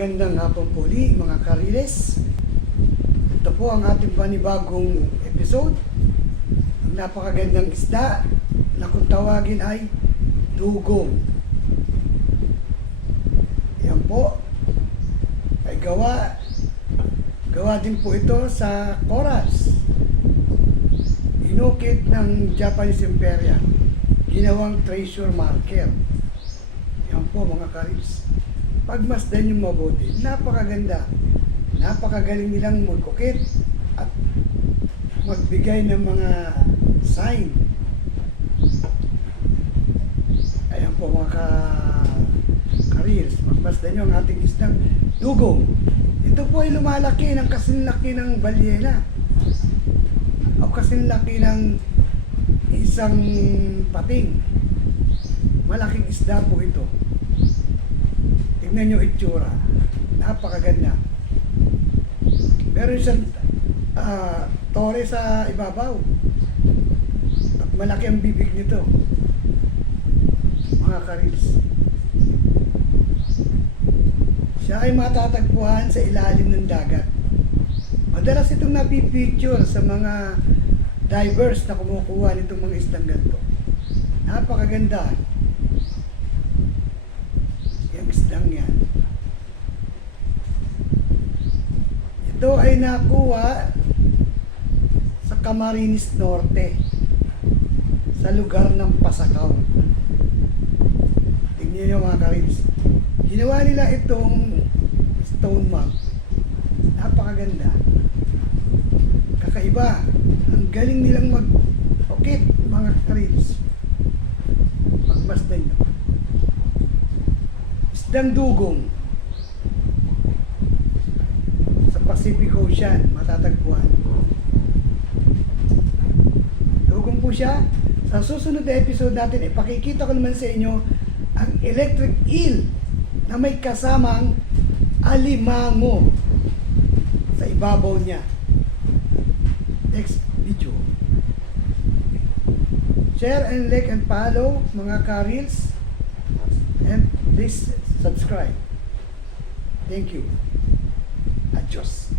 Magandang hapon po ulit mga kariles. Ito po ang ating panibagong episode. Ang napakagandang isda na kung tawagin ay dugong. Yan po ay gawa din po ito sa Coras. Inukit ng Japanese Imperial, ginawang treasure marker. Yan po mga kariles. Pagmasdan yung mabuti, napakaganda, napakagaling nilang magkukit at magbigay ng mga sign. Ayan po mga ka-reels, pagmasdan nyo ang ating isdang dugong. Ito po ay lumalaki ng kasinlaki ng balyena o kasinlaki ng isang pating. Malaking isda po ito. Tingnan nyo itsura. Napakaganda. Meron isang tore sa ibabaw. At malaki ang bibig nito. Mga karils. Siya ay matatagpuan sa ilalim ng dagat. Madalas itong napipicture sa mga divers na kumukuha nitong mga isdang ganito. Napakaganda. Isdang yan. Ito ay nakuha sa Camarines Norte, sa lugar ng Pasakaw. Tingnan nyo mga karins. Ginawa nila itong stone mug. Napakaganda. Kakaiba. Ang galing nilang mag-ukit mga karins. Pagmasdan nyo. Isdang dugong sa Pacific Ocean matatagpuan. Dugong po siya. Sa susunod na episode natin, ipakikita ko naman sa inyo ang electric eel na may kasamang alimango sa ibabaw niya. Next video. Share and like and follow mga ka-reels, and please subscribe. Thank you. Adios.